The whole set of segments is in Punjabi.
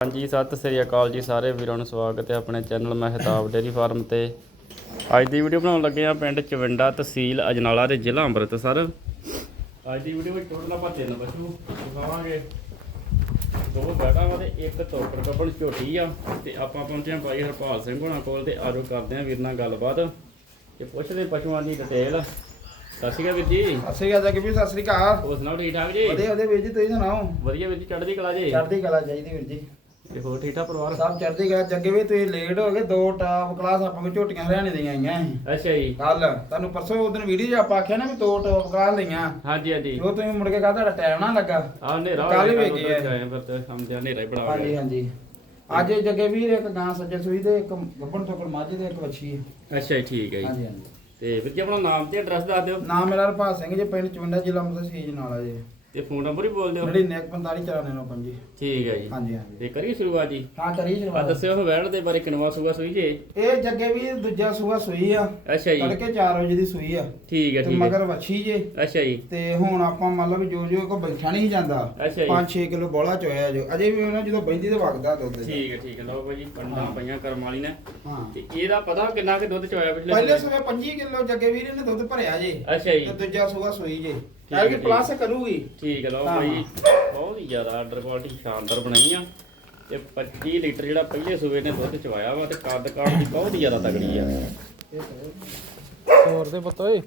ਹਾਂਜੀ ਸਤਿ ਸ੍ਰੀ ਅਕਾਲ ਜੀ ਸਾਰੇ ਵੀਰਾਂ ਨੂੰ ਸਵਾਗਤ ਹੈ ਆਪਣੇ ਚੈਨਲ ਮਹਿਤਾਬ ਡੇਰੀ ਫਾਰਮ ਤੇ। ਅੱਜ ਦੀ ਵੀਡੀਓ ਬਣਾਉਣ ਲੱਗੇ ਆ ਪਿੰਡ ਚਵਿੰਡਾ ਤਹਿਸੀਲ ਅਜਨਾਲਾ ਤੇ ਜ਼ਿਲ੍ਹਾ ਅੰਮ੍ਰਿਤਸਰ। ਅੱਜ ਦੀ ਵੀਡੀਓ ਵਿੱਚ ਟੋਟਲ ਆਪਾਂ ਤਿੰਨ ਪਸ਼ੂ ਦਿਖਾਵਾਂਗੇ। ਦੋ ਬੈਠਾ ਵਾ ਤੇ ਇੱਕ ਤੋਕੜ ਕੱਪੜ ਝੋਟੀ ਆ ਤੇ ਆਪਾਂ ਪਹੁੰਚੇ ਆ ਭਾਈ ਹਰਪਾਲ ਸਿੰਘ ਹੋਣਾ ਕੋਲ ਤੇ ਆਜੋ ਕਰਦੇ ਆ ਵੀਰ ਨਾਲ ਗੱਲਬਾਤ ਤੇ ਪੁੱਛਦੇ ਪਸ਼ੂਆਂ ਦੀ ਡਿਟੇਲ ਸਤਿ ਸ਼੍ਰੀ ਅਕਾਲ ਵੀਰ ਜੀ। ਸਤਿ ਸ੍ਰੀ ਅਕਾਲ ਜੱਗੀ ਵੀਰ ਸਤਿ ਸ੍ਰੀ ਅਕਾਲ। ਹੋਰ ਸੁਣਾਓ ਠੀਕ ਠਾਕ ਜੀ? ਵਧੀਆ ਵਧੀਆ ਵੀਰ ਜੀ ਤੁਸੀਂ ਸੁਣਾਓ? ਵਧੀਆ ਵੀਰ ਜੀ ਚੜ੍ਹਦੀ ਕਲਾ ਜੀ? ਚੜ੍ਹਦੀ ਕਲਾ ਚਾਹੀਦੀ ਵੀਰ ਜੀ। ਤੇ ਹੋਰ ਠੀਕ ਠਾਕ ਪਰਿਵਾਰ? ਸਭ ਚੜ੍ਹਦੀ ਕਲਾ ਜੱਗੇ ਵੀ ਤੁਸੀਂ ਲੇਟ ਹੋ ਗਏ ਦੋ ਟਾਪ ਕਲਾਸ ਆਪਾਂ ਨੂੰ ਝੋਟੀਆਂ ਹਰਿਆਣੇ ਦੀਆਂ ਆਈਆਂ ਅੱਛਾ ਜੀ। ਕੱਲ ਤੁਹਾਨੂੰ ਪਰਸੋਂ ਉਦੋਂ ਵੀਡੀਓ 'ਚ ਆਪਾਂ ਆਖਿਆ ਨਾ ਵੀ ਦੋ ਟਾਪ ਕਲਾਸ ਲਈਆਂ। ਹਾਂਜੀ ਹਾਂਜੀ। ਉਹ ਤੁਸੀਂ ਮੁੜ ਕੇ ਕਹਾ ਤੁਹਾਡਾ ਟਾਈਮ ਨਾ ਲੱਗਾ। ਆ ਹਨੇਰਾ ਹੋਇਆ ਵੇਖੀ ਹੈ। ਫਿਰ ਤੇ ਹਮਦੇ ਹਨੇਰਾ ਹੀ ਬੜਾ ਹੋ ਹਾਂਜੀ ਗਿਆ। ਹਾਂਜੀ ਅੱਜ ਜੱਗੇ ਵੀਰ ਇੱਕ ਗਾਂ ਸੱਜਣ ਸੂਈ ਤੇ ਇੱਕ ਗੱਬਣ ਤੋਂ ਕੋਲ ਮਾਝੇ ਤੇ ਇੱਕ ਵੱਛੀ ਹੈ ਅੱਛਾ ਜੀ ਠੀਕ ਹੈ ਜੀ। ਹਾਂਜੀ ਹਾਂਜੀ। ਤੇ ਵੀਰ ਜੀ ਆਪਣਾ ਨਾਮ ਤੇ ਐਡਰੈਸ ਦੱਸ ਦਿਓ। ਨਾਮ ਮੇਰਾ ਰਪਾਲ ਸਿੰਘ ਜੀ ਪਿੰਡ ਚਵੰਡਾ ਜ਼ਿਲ੍ਹਾ ਅੰਮ੍ਰਿਤਸਰ ਸੀਜ ਨਾਲ ਜੀ। ਤੇ ਫੋਨ ਨੰਬਰ ਹੀ ਬੋਲ ਦਿਓ। 9945 ਠੀਕ ਹੈ ਜੀ। ਹਾਂਜੀ ਹਾਂਜੀ। ਤੇ ਕਰੀਏ ਸ਼ੁਰੂਆਤ ਜੀ? ਹਾਂ ਕਰੀ ਆ ਸ਼ੁਰੂਆਤ ਦੱਸਿਓ ਵੈਣ ਦੇ ਬਾਰੇ ਕਿਨਵਾ ਸੂਗਾ ਸੂਈ ਜੇ? ਇਹ ਜੱਗੇ ਵੀ ਦੂਜਾ ਸੂਆ ਸੂਈ ਆ। ਅੱਛਾ ਜੀ। ਤੜਕੇ 4 ਵਜੇ ਦੀ ਸੂਈ ਆ। ਠੀਕ ਹੈ ਤੇ ਠੀਕ ਹੈ। ਮਗਰ ਵੱਛੀ ਜੇ। ਅੱਛਾ ਜੀ। ਤੇ ਹੁਣ ਆਪਾਂ ਮੰਨ ਲਓ ਵੀ ਜੋ ਜੋ ਕੋ ਬੈਠਾ ਨਹੀਂ ਜਾਂਦਾ ਅੱਛਾ ਜੀ। 5-6 ਕਿਲੋ ਬੋਲਾ ਚੋਇਆ ਜੋ। ਅਜੇ ਵੀ ਉਹਨਾਂ ਜਦੋਂ ਬੈਂਦੀ ਤੇ ਵਗਦਾ ਦੁੱਧ ਜੀ। ਠੀਕ ਹੈ ਠੀਕ ਹੈ। ਲਓ ਭਾਈ ਜੀ ਕੰਡਾ। ਪਈਆਂ ਕਰਮ ਵਾਲੀ ਨੇ। ਹਾਂ। ਤੇ ਇਹਦਾ ਪਤਾ ਕਿੰਨਾ ਕਿ ਦੁੱਧ ਚੋਇਆ ਪਿਛਲੇ ਪਹਿਲੇ? ਸੂਏ 25 ਕਿਲੋ ਜੱਗੇ ਵੀਰ ਨੇ ਦੁੱਧ ਭਰਿਆ ਜੇ। ਅੱਛਾ ਜੀ। ਤੇ ਦੂਜਾ ਸੂਆ ਸੂਈ ਜੇ। ਹੈ, ਇਹ ਕਿ ਠੀਕ। ਪਲੱਸ ਕਰੂਗੀ। ਠੀਕ ਹੈ ਲਓ ਹਾਂ। ਭਾਈ ਬਹੁਤ ਹੀ ਜ਼ਿਆਦਾ ਆਰਡਰ ਕੁਆਲਿਟੀ ਸ਼ਾਨਦਾਰ ਬਣਾਈ ਆ। ਤੇ 25 ਲੀਟਰ ਜਿਹੜਾ ਪਹਿਲੇ ਸੂਏ ਨੇ ਦੁੱਧ ਚਵਾਇਆ ਵਾ ਤੇ ਕੱਦ ਕਾਠ ਦੀ ਬਹੁਤ ਹੀ ਜ਼ਿਆਦਾ ਤਗੜੀ ਆ। ਹੋਰ ਦੇ ਪੁੱਤ ਓਏ।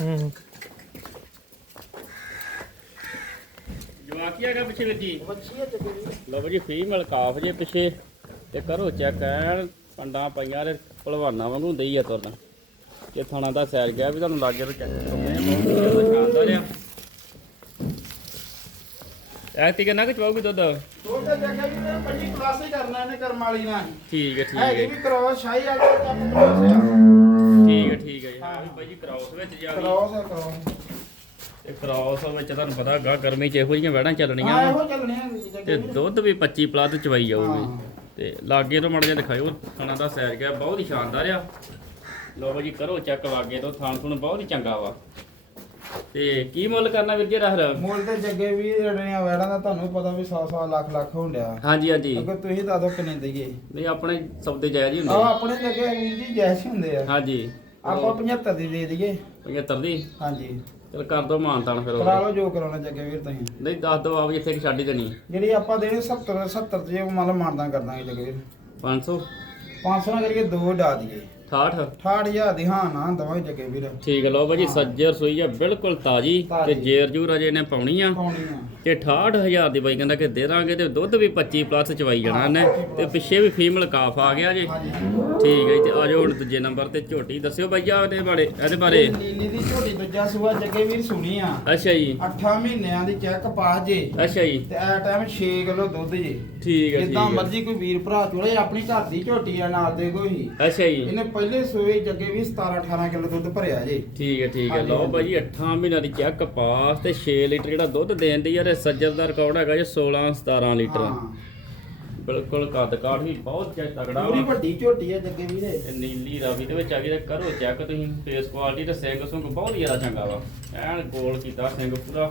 ਹੂੰ। ਜਵਾਕੀ ਹੈਗਾ ਪਿੱਛੇ ਵੀਰ ਜੀ? ਹੈ ਲਓ ਜੀ ਫੀਮੇਲ ਕਾਫ ਜੇ ਪਿੱਛੇ। ਤੇ ਕਰੋ ਚੈੱਕ ਐਨ ਪੰਡਾਂ ਪਈਆਂ ਤੇ ਭਲਵਾਨਾਂ ਵਾਂਗੂ ਹੁੰਦੀ ਆ ਤੁਰਨ। ਇਹ ਥਾਣਾ ਦਾ ਸੈਰ ਗਿਆ ਵੀ ਤੁਹਾਨੂੰ ਲੱਗੇ ਤੋਂ ਚੈੱਕ ਕਰਨੇ ਆ ਬਹੁਤ ਹੀ ਜ਼ਿਆਦਾ ਸ਼ਾਨਦਾਰ ਆ ਐਤੀ ਕਿੰਨਾ ਕਿ ਚਵਾਉਗੀ ਦੁੱਧ? ਦੁੱਧ ਜੱਗੇ ਵੀਰ ਨੇ 25 ਪਲੱਸ ਹੀ ਕਰਨਾ ਇਹਨੇ ਕਰਮ ਵਾਲੀ ਨਾਲ। ਠੀਕ ਹੈ ਠੀਕ ਹੈਗੀ ਹੈ। ਵੀ ਕਰੋ ਸ਼ਾਹੀ ਵਾਲੇ ਦਾ ਕੰਮ ਕਰਾਉਸ ਠੀਕ ਹੈ ਠੀਕ ਹੈ ਜੀ। ਹਾਂ। ਵੀ ਭਾਈ ਜੀ ਕਰਾਉਸ ਵਿੱਚ ਜਾ ਗਈ ਕਰਾਉਸ ਕਰਾਉਸ ਤੇ ਕ੍ਰਾਸ ਵਿੱਚ ਤੁਹਾਨੂੰ ਪਤਾ ਗਾ ਗਰਮੀ ਚ ਇਹੋ ਜਿਹੀਆਂ ਵਹਿੜਾਂ ਚੱਲਣੀਆਂ ਹਾਂ। ਇਹੋ ਤੇ। ਦੁੱਧ ਵੀ 25 ਪਲੱਸ ਚਵਾਈ ਜਾਊਗੀ। ਤੇ ਲਾਗੇ ਤੋਂ ਮੜ ਜਾ ਦਿਖਾਇਓ ਥਾਣਾ ਦਾ ਸੈਰ ਗਿਆ ਬਹੁਤ ਹੀ ਸ਼ਾਨਦਾਰ ਆ। ਲਓ ਜੀ ਕਰੋ ਚੈੱਕ ਲਾਗੇ ਤੋਂ ਥਾਣ ਥੁਣ ਬਹੁਤ ਹੀ ਚੰਗਾ ਵਾ। ਤੇ ਕੀ ਮੁੱਲ ਕਰਨਾ ਵੀਰ ਜੀ ਰਹਰ? ਮੁੱਲ ਤੇ ਜੱਗੇ ਵੀ ਰੜੀਆਂ ਵੈੜਾਂ ਦਾ ਤੁਹਾਨੂੰ ਪਤਾ ਵੀ 100 100 ਲੱਖ ਲੱਖ ਹੋਣ ਡਿਆ। ਹਾਂਜੀ ਹਾਂਜੀ। ਅਗਰ ਤੁਸੀਂ ਦੱਸ ਕਿੰਨੇ ਦਈਏ ਨਹੀਂ ਆਪਣੇ ਸੌਦੇ ਜਾਇਜ਼ ਹੀ ਆ। ਹੁੰਦੇ ਆਪਣੇ ਜੱਗੇ ਵੀਰ ਜੀ ਜੈਸ ਹੁੰਦੇ ਆ। ਹਾਂਜੀ। ਆਪਾਂ 75 ਦੀ ਦੇ ਦਈਏ। 75 ਦੀ? ਹਾਂਜੀ। ਚਲ ਕਰ ਦੋ ਮਾਨਤਾਨ ਫਿਰ ਕਰਾ ਲਓ ਜੋ ਕਰਾਉਣਾ ਜੱਗੇ ਵੀਰ ਤੁਸੀਂ। ਨਹੀਂ ਦੱਸ ਦੋ ਆ ਵੀ ਇੱਥੇ ਕਿ ਛੱਡ ਹੀ ਦੇਣੀ। ਜਿਹੜੀ ਆਪਾਂ ਦੇਣੀ 70 70 ਜੇ ਮੰਨ ਲਓ ਮਾਨਦਾਨ ਕਰ ਦਾਂਗੇ ਜੱਗੇ ਵੀਰ। 500 500 ਨਾਲ ਕਰੀਏ ਦੋ ਡਾ ਦਈਏ। 68 68000 ਦੀ ਹਾਂ ਨਾ ਦਵਾਂਗੇ ਜੱਗੇ ਵੀਰ। ਠੀਕ ਲਓ ਭਾਜੀ ਸੱਜਰ ਸੋਈ ਆ ਬਿਲਕੁਲ ਤਾਜੀ ਤੇ ਤਾਜ਼ੀ। ਜੇਰ ਜੂਰ ਅਜੇ ਨੇ ਪਾਉਣੀ ਆ। ਪਾਉਣੀ ਆ। ਤੇ 68000 ਦੀ ਬਾਈ ਕਹਿੰਦਾ ਕਿ ਦੇ ਦਾਂਗੇ ਤੇ ਦੁੱਧ ਵੀ 25 ਪਲੱਸ ਚਵਾਈ ਜਾਣਾ ਇਹਨੇ। ਤੇ ਪਿੱਛੇ ਵੀ ਫੀਮੇਲ ਕਾਫ ਆ ਗਿਆ ਜੇ। ਹਾਂਜੀ। ਠੀਕ ਹੈ ਜੀ ਤੇ ਆਜੋ ਹੁਣ ਦੂਜੇ ਨੰਬਰ ਤੇ ਝੋਟੀ ਦੱਸਿਓ ਬਾਈ ਆ ਇਹਦੇ ਬਾਰੇ ਇਹਦੇ ਬਾਰੇ। ਨੀਲੀ ਦੀ ਝੋਟੀ ਦੂਜਾ ਸੂਆ ਜੱਗੇ ਵੀਰ ਸੁਣੀ ਆ। ਅੱਛਾ ਜੀ। 8 ਮਹੀਨਿਆਂ ਦੀ ਚੈੱਕ ਪਾਸ ਜੇ। ਅੱਛਾ ਜੀ। ਤੇ ਐ ਟਾਈਮ 6 ਕਿਲੋ ਦੁੱਧ ਜੇ। ਠੀਕ ਹੈ ਠੀਕ ਜਿੱਦਾਂ ਹੈ ਮਰਜ਼ੀ ਕੋਈ ਵੀਰ ਭਰਾ ਚੋਲੇ ਆਪਣੀ ਘਰ ਦੀ ਝੋਟੀ ਆ ਨਾਲ ਦੇ ਕੋਈ। ਅੱਛਾ ਜੀ। ਇਹਨੇ ਪਹਿਲੇ ਸੂਏ ਜੱਗੇ ਵੀ 17 18 ਕਿਲੋ ਦੁੱਧ ਭਰਿਆ ਜੇ। ਠੀਕ ਹੈ ਠੀਕ ਹੈ। ਲਓ। ਬਾਈ 8 ਮਹੀਨਿਆਂ ਦੀ ਚੈੱਕ ਪਾਸ ਤੇ 6 ਲੀਟਰ ਜਿਹੜਾ ਦੁੱਧ ਦੇਣ ਦੀ ਆ ਤੇ ਸੱਜਰ ਦਾ ਰਿਕਾਰਡ ਹੈਗਾ ਜੀ 16 17 ਲੀਟਰ। ਹਾਂ। ਬਿਲਕੁਲ ਕੱਦ ਕਾਠ ਵੀ ਬਹੁਤ ਚੈ ਤਗੜਾ ਪੂਰੀ ਵਾ। ਵੱਡੀ ਝੋਟੀ ਆ ਜੱਗੇ ਵੀਰੇ। ਤੇ ਨੀਲੀ ਰਾਵੀ ਦੇ ਵਿੱਚ ਆ ਗਈ ਤੇ ਕਰੋ ਚੈੱਕ ਤੁਸੀਂ ਫੇਸ ਕੁਆਲਿਟੀ ਤੇ ਸਿੰਘ ਸੁੰਗ ਬਹੁਤ ਹੀ ਜ਼ਿਆਦਾ ਚੰਗਾ ਵਾ। ਐਨ ਗੋਲ ਕੀਤਾ ਸਿੰਘ ਪੂਰਾ।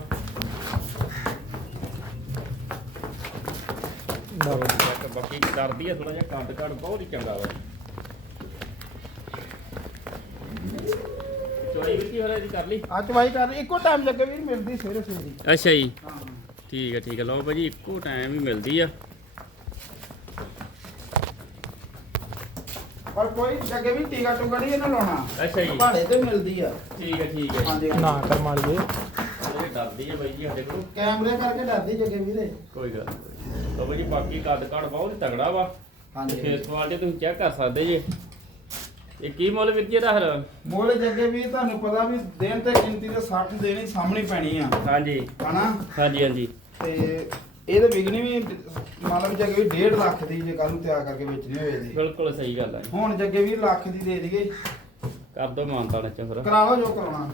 ਬਾਕੀ ਕਰਦੀ ਆ ਥੋੜਾ ਜਿਹਾ ਕੱਦ ਕਾਠ ਬਹੁਤ ਹੀ ਚੰਗਾ ਵਾ। ਚੋਈ ਵੀ ਕੀ ਹੋ ਰਿਹਾ ਜੀ ਕਰ ਲਈ। ਅੱਜ ਵਾਈ ਕਰ ਇੱਕੋ ਟਾਈਮ ਜੱਗੇ ਵੀਰ ਮਿਲਦੀ ਸਵੇਰੇ ਸਵੇਰੇ। ਅੱਛਾ ਜੀ। ਠੀਕ ਹੈ ਠੀਕ ਹੈ ਲਓ ਭਾਜੀ ਇੱਕੋ ਟਾਈਮ ਹੀ ਮਿਲਦੀ ਆ। ਪਰ ਕੋਈ ਜੱਗੇ ਵੀ ਟੀਕਾ ਟੁਕਾ ਨਹੀਂ ਇਹਨਾਂ ਲਾਉਣਾ। ਅੱਛਾ ਜੀ। ਭਾੜੇ ਤੇ ਮਿਲਦੀ ਆ। ਠੀਕ ਹੈ ਠੀਕ ਹੈ ਹਾਂਜੀ ਨਾ ਕਰਮ ਵਾਲੀਏ ਇਹ ਡਰਦੀ ਹੈ ਬਾਈ ਜੀ ਸਾਡੇ ਕੋਲ। ਕੈਮਰੇ ਕਰਕੇ ਡਰਦੀ ਜੱਗੇ ਵੀਰੇ ਕੋਈ ਗੱਲ ਨਹੀਂ। ਲਓ ਭਾਜੀ ਬਾਕੀ ਕੱਦ ਕਾਠ ਬਹੁਤ ਤਗੜਾ ਵਾ। ਹਾਂਜੀ ਫੇਸ ਕੁਆਲਿਟੀ ਤੁਸੀਂ ਚੈੱਕ ਕਰ ਸਕਦੇ ਜੀ। ਇਹ ਕੀ ਮੁੱਲ ਵਿੱਚ ਇਹਦਾ ਹਰ ਮੋਲੇ ਜੱਗੇ ਵੀ ਤੁਹਾਨੂੰ ਪਤਾ ਵੀ ਦਿਨ ਤੇ ਗਿਣਤੀ ਤੇ 60 ਦੇਣੀ ਸਾਹਮਣੇ ਪੈਣੀ ਆ। ਹਾਂਜੀ। ਹਨਾ? ਹਾਂਜੀ ਹਾਂਜੀ। ਤੇ ਇਹਦੇ ਵਿਕਣੀ ਵੀ ਮੰਨ ਲਓ ਜੱਗੇ ਵੀ 1.5 ਲੱਖ ਦੀ ਜੇ ਕੱਲ ਨੂੰ ਤਿਆਰ ਕਰਕੇ ਵੇਚਣੀ ਹੋਵੇ ਦੀ ਬਿਲਕੁਲ ਸਹੀ ਗੱਲ ਹੈ ਹੁਣ ਜੱਗੇ ਵੀ ਲੱਖ ਦੀ ਦੇ ਦਈਏ। ਕਰ ਦੋ ਮਾਨਤਾ ਨੇ ਚ ਫਿਰ। ਕਰਾ ਲਓ ਜੋ ਕਰਾਉਣਾ।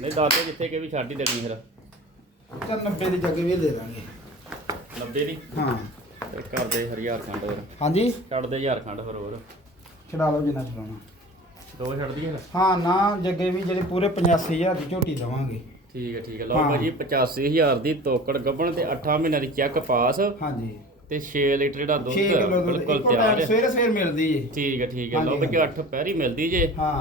ਨਹੀਂ ਦਾਤੇ ਜਿੱਥੇ ਕਿ ਵੀ ਛੱਡ ਹੀ ਦੇਣੀ ਫਿਰ। ਚੱਲ 90 ਦੀ ਜੱਗੇ ਵੀ ਦੇ ਦਾਂਗੇ। 90 ਦੀ? ਹਾਂ। ਤੇ ਕਰਦੇ ਹਜ਼ਾਰ ਖੰਡ ਫਿਰ। ਹਾਂਜੀ? ਛੱਡ ਦੇ ਹਜ਼ਾਰ ਖੰਡ ਫਿਰ ਹੋਰ। ਛਡਾ ਲਓ ਜਿੰਨਾ ਛਡਾਉਣਾ ਦੋ ਛੱਡ ਦਈਏ ਫਿਰ ਹਾਂ ਨਾ ਜੱਗੇ ਵੀ ਜਿਹੜੇ ਪੂਰੇ 85000 ਦੀ ਝੋਟੀ ਦਵਾਂਗੇ। ਠੀਕ ਹੈ ਠੀਕ ਹੈ ਲਓ ਹਾਂ। ਭਾਜੀ 85000 ਦੀ ਤੋਕੜ ਗੱਬਣ ਤੇ 8 ਮਹੀਨਿਆਂ ਦੀ ਚੈੱਕ ਪਾਸ। ਹਾਂਜੀ। ਤੇ 6 ਲੀਟਰ 6 ਦੁੱਧ ਕਿਲੋ ਦੁੱਧ ਬਿਲਕੁਲ ਇੱਕੋ ਤਿਆਰ ਹੈ। ਸਵੇਰੇ ਸਵੇਰ ਮਿਲਦੀ ਏ। ਠੀਕ ਹੈ ਠੀਕ ਹੈ ਲਓ ਹਾਂਜੀ, ਭਾਜੀ 8 ਪੈਰੀ ਮਿਲਦੀ ਜੇ। ਹਾਂ।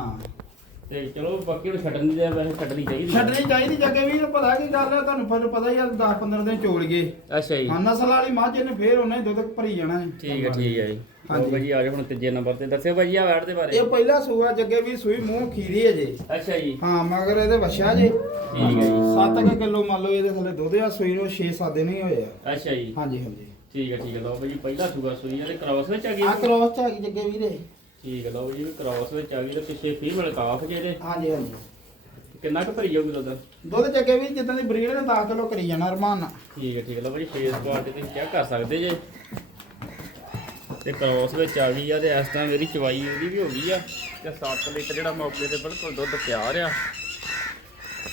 ਤੇ ਚਲੋ ਬਾਕੀ ਨੂੰ ਛੱਡਣ ਦੀ ਵੈਸੇ ਛੱਡਣੀ ਚਾਹੀਦੀ। ਛੱਡਣੀ ਚਾਹੀਦੀ ਜੱਗੇ ਵੀ ਪਤਾ ਕੀ ਗੱਲ ਹੈ ਤੁਹਾਨੂੰ ਫਿਰ ਪਤਾ ਹੀ ਆ 10 15 ਦਿਨ ਚੋਲ ਗਏ। ਅੱਛਾ ਜੀ। ਹਾਂ ਨਸਲ ਵਾਲੀ ਮੱਝ ਇਹਨੇ ਫੇਰ ਉਹਨੇ ਦੁੱਧ ਭਰੀ ਜਾਣਾ ਹੈ ਠੀਕ ਹੈ ਠੀਕ ਹੈ ਜੀ। ਹਾਂਜੀ। ਹਾਂਜੀ ਭਾਜੀ ਆ ਜਾਓ ਹੁਣ ਤੀਜੇ ਨੰਬਰ ਤੇ। ਦੱਸਿਓ ਭਾਜੀ ਆ ਵੈਟ ਦੇ ਬਾਰੇ। ਇਹ ਪਹਿਲਾ ਸੂਆ ਜੱਗੇ ਵੀ ਸੂਈ ਮੂੰਹ ਖੀਰੀ ਹੈ ਜੇ। ਅੱਛਾ ਜੀ। ਹਾਂ ਮਗਰ ਇਹਦੇ ਵਛਿਆ ਜੇ। ਠੀਕ ਹੈ ਜੀ। 7 ਕਿਲੋ ਮੰਨ ਲਓ ਇਹਦੇ ਥੱਲੇ ਦੁੱਧ ਆ ਸੂਈ ਨੂੰ 6-7 ਦਿਨ ਹੀ ਹੋਏ ਆ। ਅੱਛਾ ਜੀ। ਹਾਂਜੀ ਹਾਂਜੀ। ਠੀਕ ਹੈ ਠੀਕ ਹੈ ਲਓ ਭਾਜੀ ਪਹਿਲਾ ਸੂਆ ਸੂਈ ਹੈ ਤੇ ਕ੍ਰਾਸ ਵਿੱਚ ਆ ਗਈ। ਆ ਕ੍ਰੋਸ ਚ ਆ ਗਈ ਜੱਗੇ ਵੀਰੇ ਠੀਕ ਹੈ ਲਓ ਜੀ ਕ੍ਰਾਸ ਵਿੱਚ ਆ ਗਈ ਤੇ ਪਿੱਛੇ ਫੀਮੇਲ ਕਾਫ ਜੇ ਇਹਦੇ ਹਾਂਜੀ ਹਾਂਜੀ। ਕਿੰਨਾ ਕੁ ਭਰੀ ਜਾਊਗੀ ਦੁੱਧ? ਦੁੱਧ ਜੱਗੇ ਵੀ ਜਿੱਦਾਂ ਦੀ ਬਰੀਡ ਨੇ 10 ਕਿਲੋ ਕਰੀ ਜਾਣਾ ਰਮਾਨ ਨਾਲ। ਠੀਕ ਹੈ ਠੀਕ ਹੈ ਲਓ ਭਾਜੀ ਫੇਸ ਕੁਆਲਿਟੀ ਤੁਸੀਂ ਚੈੱਕ ਕਰ ਸਕਦੇ ਜੇ। ਤੇ ਕ੍ਰਾਸ ਵਿੱਚ ਆ ਗਈ ਆ ਤੇ ਇਸ ਤਰ੍ਹਾਂ ਮੇਰੀ ਚਵਾਈ ਉਹਦੀ ਵੀ ਹੋ ਗਈ ਆ। ਤੇ 7 ਲੀਟਰ ਜਿਹੜਾ ਮੌਕੇ ਤੇ ਬਿਲਕੁਲ ਦੁੱਧ ਤਿਆਰ ਆ।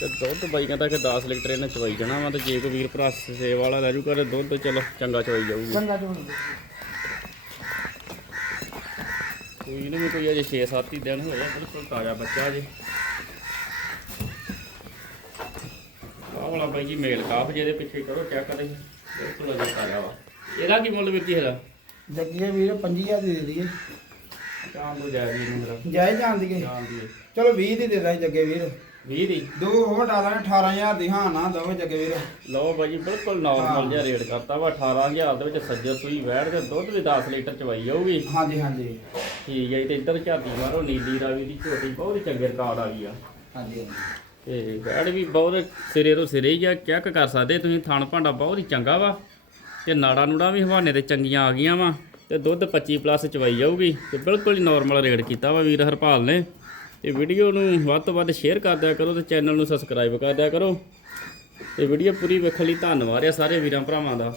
ਤੇ ਦੁੱਧ ਬਾਈ ਕਹਿੰਦਾ ਕਿ 10 ਲੀਟਰ ਇਹਨੇ ਚਵਾਈ ਜਾਣਾ ਵਾ ਤੇ ਜੇ ਕੋਈ ਵੀਰ ਭਰਾ ਸੇਵ ਵਾਲਾ ਲੈ ਜੂਗਾ ਤੇ ਦੁੱਧ ਚਲੋ ਚੰਗਾ ਚਵਾਈ ਜਾਊਗੀ। ਚੰਗਾ ਚੋਣ ਕੋਈ ਇਹਨੂੰ ਵੀ ਕੋਈ ਅਜੇ 6-7 ਹੀ ਦਿਨ ਹੋਏ ਆ ਬਿਲਕੁਲ ਤਾਜ਼ਾ ਬੱਚਾ ਜੇ ਆਹ ਵਾਲਾ ਬਾਈ ਜੀ ਮੇਲ ਕਾਫ ਜਿਹਦੇ ਪਿੱਛੇ ਕਰੋ ਚੈੱਕ ਕਰੇ ਬਿਲਕੁਲ ਅਜੇ ਤਾਜ਼ਾ ਵਾ। ਇਹਦਾ ਕੀ ਮੁੱਲ ਵੀਰ ਜੀ ਇਹਦਾ? ਜੱਗੇ ਵੀਰ 25000 ਦੀ ਦੇ ਦਈਏ। ਚਾਂਦ ਹੋ ਜਾਏ ਜੀ ਇਹਨੂੰ ਮੇਰਾ। ਜਾਇਜ਼ ਜਾਣ ਦੀਏ ਚਾਂਦ ਦੀ ਚਲੋ 20 ਦੀ ਦੇ ਦਾਂ ਜੱਗੇ ਵੀਰ। 20 ਦੀ। ਦੋ ਹੋਰ ਡਾਲਾਂਗੇ 18000 ਦੀ। ਹਾਂ ਨਾ ਦੋ ਜੱਗੇ ਵੀਰ ਲਓ ਬਾਈ ਜੀ ਬਿਲਕੁਲ ਨਾਰਮਲ ਜਿਹਾ ਰੇਟ ਕਰਤਾ ਵਾ। 18000 ਦੇ ਵਿੱਚ ਸੱਜਰ ਸੂਈ ਵੈੜ ਤੇ ਦੁੱਧ ਵੀ 10 ਲੀਟਰ ਚਵਾਈ ਜਾਊਗੀ। ਹਾਂਜੀ ਹਾਂਜੀ। ਠੀਕ ਹੈ ਜੀ ਤੇ ਇੱਧਰ ਝਾਤੀ ਮਾਰੋ ਨੀਲੀ ਰਾਵੀ ਦੀ ਝੋਟੀ ਬਹੁਤ ਹੀ ਚੰਗੇ ਰਿਕਾਰਡ ਆ ਗਈ ਆ। ਹਾਂਜੀ ਹਾਂਜੀ। ਤੇ ਬੈਡ ਵੀ ਬਹੁਤ ਸਿਰੇ ਤੋਂ ਸਿਰੇ ਹੀ ਆ ਚੈੱਕ ਕਰ ਸਕਦੇ ਤੁਸੀਂ ਥਣ ਭਾਂਡਾ ਬਹੁਤ ਹੀ ਚੰਗਾ ਵਾ। ਤੇ ਨਾੜਾ ਨੂੜਾ ਵੀ ਹਵਾਨੇ ਤੇ ਚੰਗੀਆਂ ਆ ਗਈਆਂ ਵਾ। ਤੇ ਦੁੱਧ 25 ਪਲੱਸ ਚਵਾਈ ਜਾਊਗੀ। ਤੇ ਬਿਲਕੁਲ ਹੀ ਨਾਰਮਲ ਰੇਟ ਕੀਤਾ ਵਾ ਵੀਰ ਹਰਪਾਲ ਨੇ। ਤੇ ਵੀਡੀਓ ਨੂੰ ਵੱਧ ਤੋਂ ਵੱਧ ਸ਼ੇਅਰ ਕਰ ਦਿਆ ਕਰੋ ਤੇ ਚੈਨਲ ਨੂੰ ਸਬਸਕ੍ਰਾਈਬ ਕਰ ਦਿਆ ਕਰੋ। ਤੇ ਵੀਡੀਓ ਪੂਰੀ ਵੇਖਣ ਲਈ ਧੰਨਵਾਦ ਆ ਸਾਰੇ ਵੀਰਾਂ ਭਰਾਵਾਂ ਦਾ।